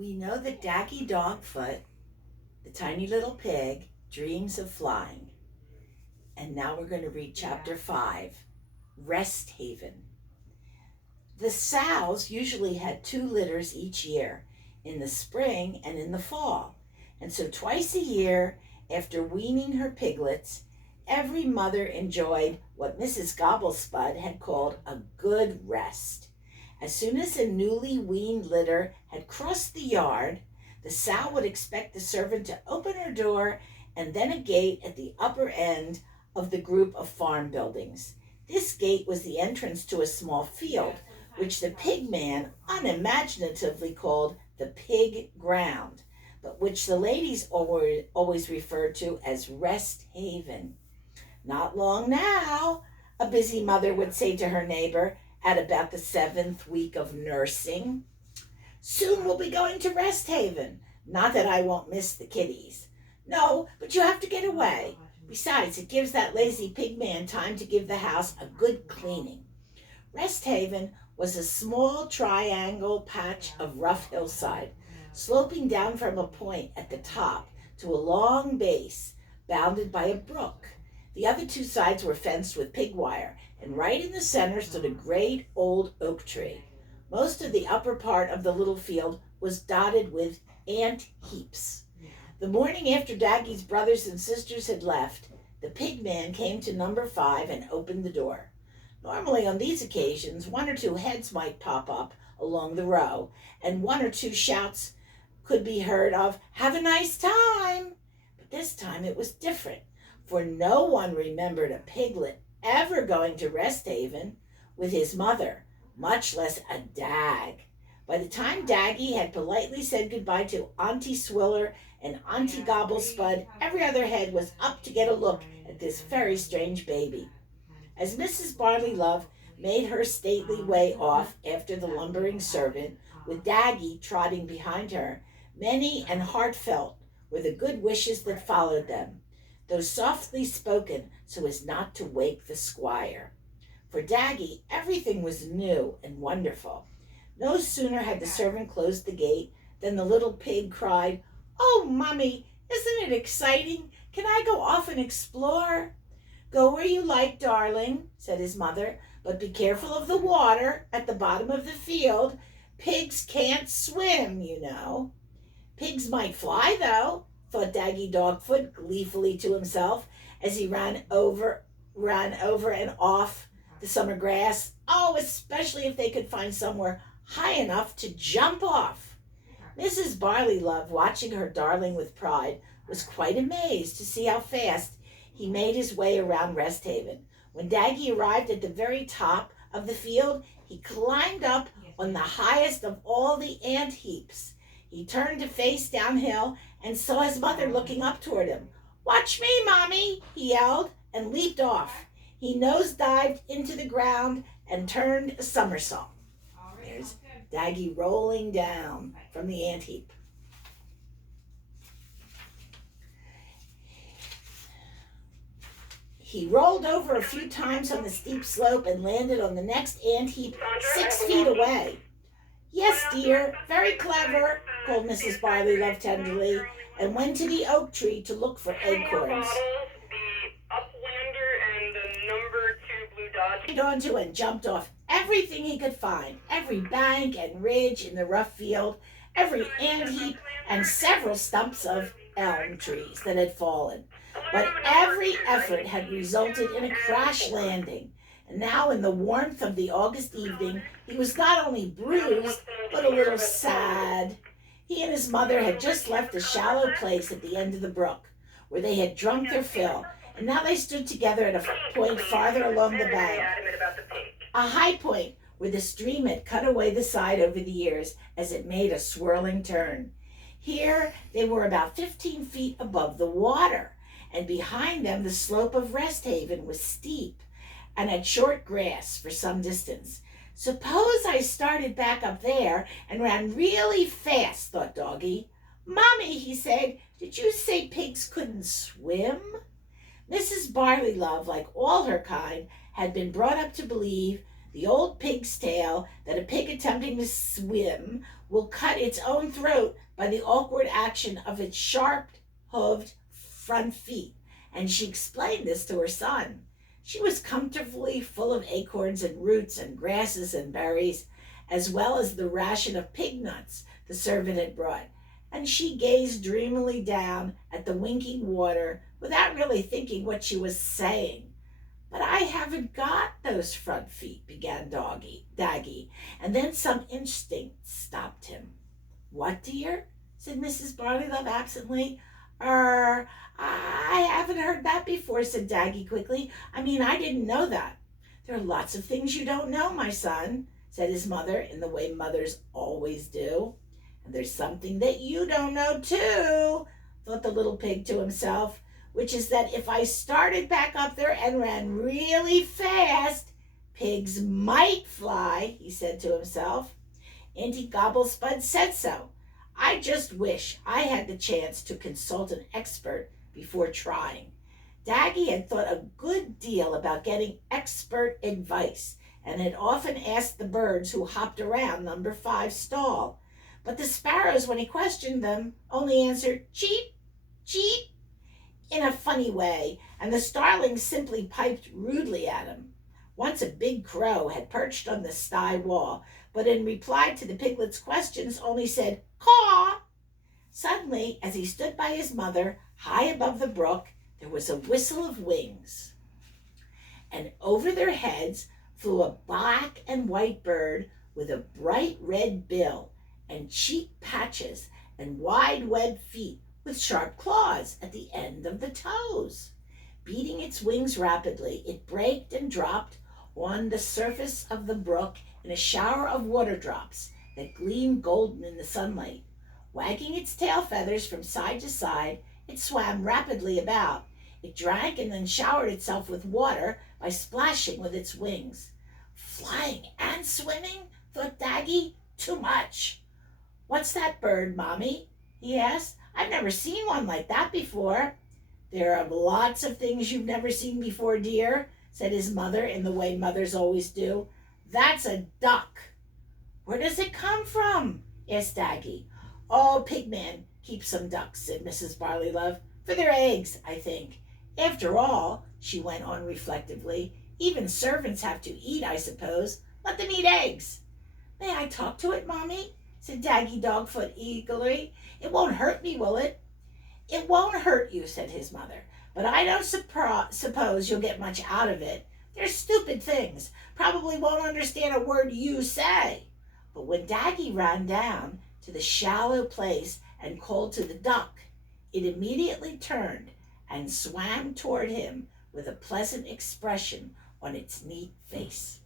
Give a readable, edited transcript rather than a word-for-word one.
We know that Daggy Dogfoot, the tiny little pig, dreams of flying. And now we're going to read chapter 5, Rest Haven. The sows usually had 2 litters each year, in the spring and in the fall. And so twice a year, after weaning her piglets, every mother enjoyed what Mrs. Gobblespud had called a good rest. As soon as a newly weaned litter had crossed the yard, the sow would expect the servant to open her door and then a gate at the upper end of the group of farm buildings. This gate was the entrance to a small field, which the pig man unimaginatively called the pig ground, but which the ladies always referred to as Rest Haven. Not long now, a busy mother would say to her neighbor at about the 7th week of nursing. Soon we'll be going to Rest Haven. Not that I won't miss the kitties. No, but you have to get away. Besides, it gives that lazy pig man time to give the house a good cleaning. Rest Haven was a small triangle patch of rough hillside, sloping down from a point at the top to a long base bounded by a brook. The other 2 sides were fenced with pig wire, and right in the center stood a great old oak tree. Most of the upper part of the little field was dotted with ant heaps. The morning after Daggy's brothers and sisters had left, the pig man came to number 5 and opened the door. Normally on these occasions, 1 or 2 heads might pop up along the row, and 1 or 2 shouts could be heard of, "Have a nice time!" But this time it was different, for no one remembered a piglet ever going to Rest Haven with his mother, much less a dag. By the time Daggy had politely said goodbye to Auntie Swiller and Auntie Gobblespud, every other head was up to get a look at this very strange baby. As Mrs. Barleylove made her stately way off after the lumbering servant, with Daggy trotting behind her, many and heartfelt were the good wishes that followed them, though softly spoken so as not to wake the squire. For Daggy, everything was new and wonderful. No sooner had the servant closed the gate than the little pig cried, "Oh, Mummy, isn't it exciting? Can I go off and explore?" "Go where you like, darling," said his mother, "but be careful of the water at the bottom of the field. Pigs can't swim, you know." "Pigs might fly, though," thought Daggy Dogfoot gleefully to himself as he ran over and off the summer grass. Oh, especially if they could find somewhere high enough to jump off. Mrs. Barleylove, watching her darling with pride, was quite amazed to see how fast he made his way around Rest Haven. When Daggy arrived at the very top of the field, he climbed up on the highest of all the ant heaps. He turned to face downhill and saw his mother looking up toward him. "Watch me, Mommy," he yelled, and leaped off. He nose-dived into the ground and turned a somersault. There's Daggy rolling down from the ant heap. He rolled over a few times on the steep slope and landed on the next ant heap 6 feet away. "Yes, dear, very clever," called Mrs. Barleylove tenderly, and went to the oak tree to look for acorns. He onto and jumped off everything he could find, every bank and ridge in the rough field, every ant heap, and several stumps of elm trees that had fallen. But every effort had resulted in a crash landing, and now in the warmth of the August evening he was not only bruised, but a little sad. He and his mother had just left a shallow place at the end of the brook, where they had drunk their fill, and now they stood together at a point farther along the bank, a high point where the stream had cut away the side over the years as it made a swirling turn. Here they were about 15 feet above the water, and behind them the slope of Rest Haven was steep and had short grass for some distance. "Suppose I started back up there and ran really fast," thought Doggy. "Mommy," he said, "did you say pigs couldn't swim?" Mrs. Barleylove, like all her kind, had been brought up to believe The old pig's tale that a pig attempting to swim will cut its own throat by the awkward action of its sharp hooved front feet, and she explained this to her son. She was comfortably full of acorns and roots and grasses and berries, as well as the ration of pig nuts the servant had brought, and she gazed dreamily down at the winking water without really thinking what she was saying. "But I haven't got those front feet," began Daggy, and then some instinct stopped him. "What, dear?" said Mrs. Barleylow absently. I haven't heard that before," said Daggy quickly. "I mean, I didn't know that." "There are lots of things you don't know, my son," said his mother in the way mothers always do. "And there's something that you don't know, too," thought the little pig to himself, "which is that if I started back up there and ran really fast, pigs might fly," he said to himself. Auntie Gobblespud said so. I just wish I had the chance to consult an expert before trying. Daggy had thought a good deal about getting expert advice and had often asked the birds who hopped around number 5 stall. But the sparrows, when he questioned them, only answered cheep, cheep in a funny way, and the starlings simply piped rudely at him. Once a big crow had perched on the sty wall, but in reply to the piglet's questions only said caw. Suddenly, as he stood by his mother, high above the brook, there was a whistle of wings, and over their heads flew a black and white bird with a bright red bill and cheek patches and wide webbed feet with sharp claws at the end of the toes. Beating its wings rapidly, it braked and dropped on the surface of the brook in a shower of water drops that gleamed golden in the sunlight. Wagging its tail feathers from side to side, it swam rapidly about. It drank and then showered itself with water by splashing with its wings. "Flying and swimming," thought Daggy. "Too much." "What's that bird, Mommy?" he asked. "I've never seen one like that before." "There are lots of things you've never seen before, dear," said his mother in the way mothers always do. "That's a duck." "Where does it come from?" asked Daggy. "Oh, Pigman keeps some ducks," said Mrs. Barleylow. "For their eggs, I think. After all," she went on reflectively, "even servants have to eat, I suppose. Let them eat eggs." "May I talk to it, Mommy?" said Daggy Dogfoot eagerly. "It won't hurt me, will it?" "It won't hurt you," said his mother, "but I don't suppose you'll get much out of it. They're stupid things, probably won't understand a word you say." But when Daggy ran down to the shallow place and called to the duck, it immediately turned and swam toward him with a pleasant expression on its neat face.